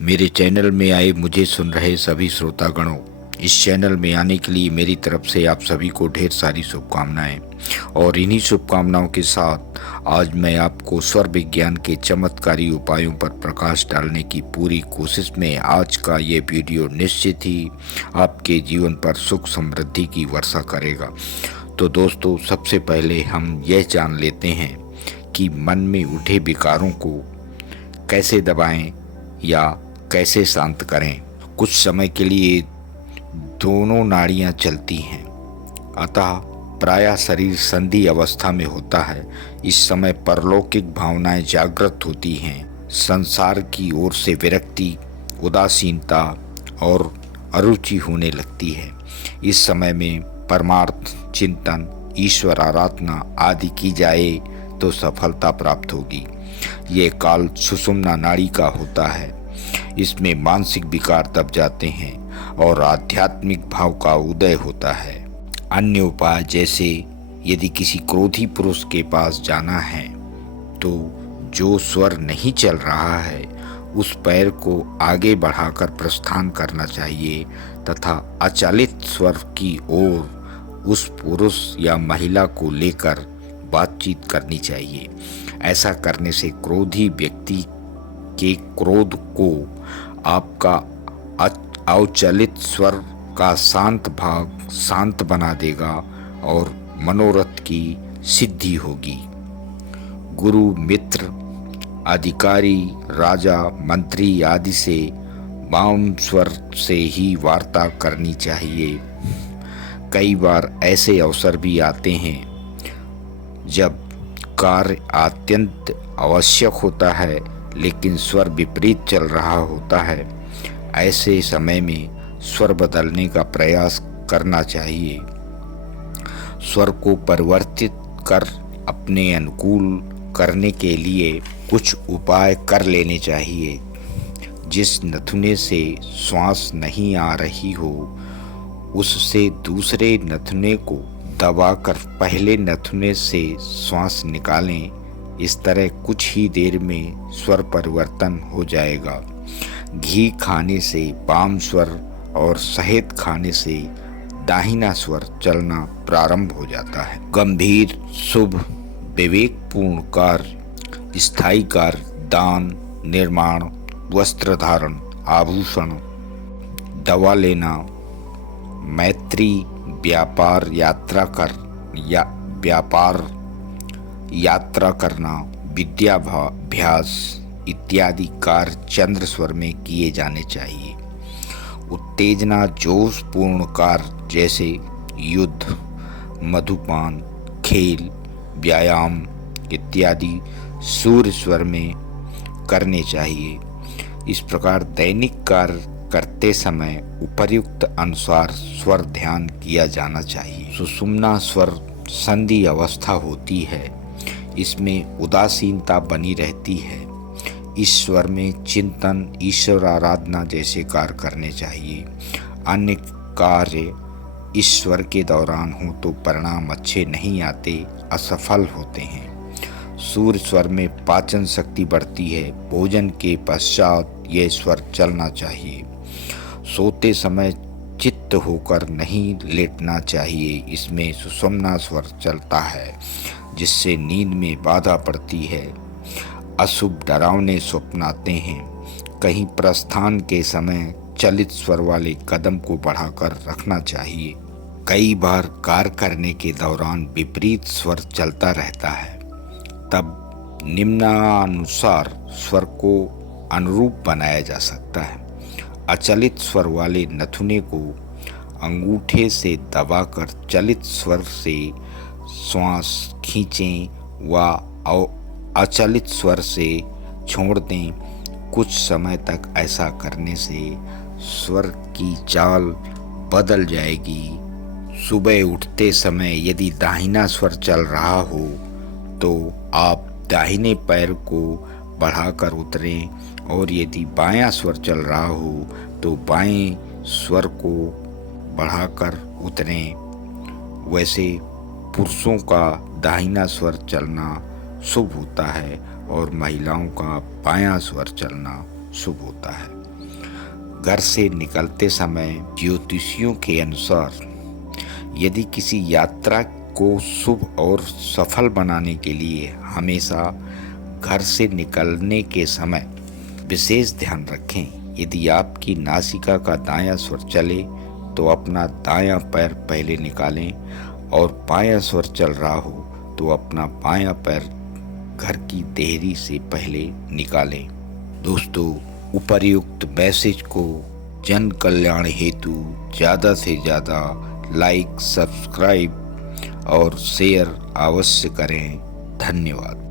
मेरे चैनल में आए मुझे सुन रहे सभी श्रोतागणों, इस चैनल में आने के लिए मेरी तरफ से आप सभी को ढेर सारी शुभकामनाएं। और इन्हीं शुभकामनाओं के साथ आज मैं आपको स्वर विज्ञान के चमत्कारी उपायों पर प्रकाश डालने की पूरी कोशिश में आज का ये वीडियो निश्चित ही आपके जीवन पर सुख समृद्धि की वर्षा करेगा। तो दोस्तों, सबसे पहले हम यह जान लेते हैं कि मन में उठे विकारों को कैसे दबाएं या कैसे शांत करें। कुछ समय के लिए दोनों नाड़ियां चलती हैं, अतः प्रायः शरीर संधि अवस्था में होता है। इस समय परलौकिक भावनाएं जागृत होती हैं। संसार की ओर से विरक्ति, उदासीनता और अरुचि होने लगती है। इस समय में परमार्थ चिंतन, ईश्वर आराधना आदि की जाए तो सफलता प्राप्त होगी। ये काल सुषुम्ना नाड़ी का होता है। इसमें मानसिक विकार दब जाते हैं और आध्यात्मिक भाव का उदय होता है। अन्य उपाय जैसे यदि किसी क्रोधी पुरुष के पास जाना है तो जो स्वर नहीं चल रहा है उस पैर को आगे बढ़ाकर प्रस्थान करना चाहिए तथा अचालित स्वर की ओर उस पुरुष या महिला को लेकर बातचीत करनी चाहिए। ऐसा करने से क्रोधी व्यक्ति के क्रोध को आपका अवचलित स्वर का शांत भाग शांत बना देगा और मनोरथ की सिद्धि होगी। गुरु, मित्र, अधिकारी, राजा, मंत्री आदि से वाम स्वर से ही वार्ता करनी चाहिए। कई बार ऐसे अवसर भी आते हैं जब कार्य अत्यंत आवश्यक होता है लेकिन स्वर विपरीत चल रहा होता है। ऐसे समय में स्वर बदलने का प्रयास करना चाहिए। स्वर को परिवर्तित कर अपने अनुकूल करने के लिए कुछ उपाय कर लेने चाहिए। जिस नथुने से श्वास नहीं आ रही हो उससे दूसरे नथुने को दबाकर पहले नथुने से श्वास निकालें। इस तरह कुछ ही देर में स्वर परिवर्तन हो जाएगा। घी खाने से वाम स्वर और शहद खाने से दाहिना स्वर चलना प्रारंभ हो जाता है। गंभीर, शुभ, विवेकपूर्ण कार्य, स्थायी कार्य, दान, निर्माण, वस्त्र धारण, आभूषण, दवा लेना, मैत्री, व्यापार यात्रा करना, विद्याभ्यास इत्यादि कार्य चंद्र स्वर में किए जाने चाहिए। उत्तेजना जोशपूर्ण कार्य जैसे युद्ध, मधुपान, खेल, व्यायाम इत्यादि सूर्य स्वर में करने चाहिए। इस प्रकार दैनिक कार्य करते समय उपर्युक्त अनुसार स्वर ध्यान किया जाना चाहिए। सुषुम्ना स्वर संधि अवस्था होती है। इसमें उदासीनता बनी रहती है। इस स्वर में चिंतन, ईश्वर आराधना जैसे कार्य करने चाहिए। अन्य कार्य इस स्वर के दौरान हो तो परिणाम अच्छे नहीं आते, असफल होते हैं। सूर्य स्वर में पाचन शक्ति बढ़ती है। भोजन के पश्चात यह स्वर चलना चाहिए। सोते समय चित्त होकर नहीं लेटना चाहिए। इसमें सुषुम्ना स्वर चलता है जिससे नींद में बाधा पड़ती है। अशुभ डरावने स्वप्न आते हैं। कहीं प्रस्थान के समय चलित स्वर वाले कदम को बढ़ाकर रखना चाहिए। कई बार कार्य करने के दौरान विपरीत स्वर चलता रहता है, तब निम्नानुसार स्वर को अनुरूप बनाया जा सकता है। अचलित स्वर वाले नथुने को अंगूठे से दबाकर चलित स्वर से श्वास खींचें व अचलित स्वर से छोड़ दें। कुछ समय तक ऐसा करने से स्वर की चाल बदल जाएगी। सुबह उठते समय यदि दाहिना स्वर चल रहा हो तो आप दाहिने पैर को बढ़ाकर उतरें और यदि बायां स्वर चल रहा हो तो बाएं स्वर को बढ़ाकर उतरें। वैसे पुरुषों का दाहिना स्वर चलना शुभ होता है और महिलाओं का बायां स्वर चलना शुभ होता है। घर से निकलते समय ज्योतिषियों के अनुसार यदि किसी यात्रा को शुभ और सफल बनाने के लिए हमेशा घर से निकलने के समय विशेष ध्यान रखें। यदि आपकी नासिका का दायां स्वर चले तो अपना दायां पैर पहले निकालें और बायां स्वर चल रहा हो तो अपना बायां पैर घर की देहरी से पहले निकालें। दोस्तों, उपर्युक्त मैसेज को जन कल्याण हेतु ज़्यादा से ज़्यादा लाइक, सब्सक्राइब और शेयर अवश्य करें। धन्यवाद।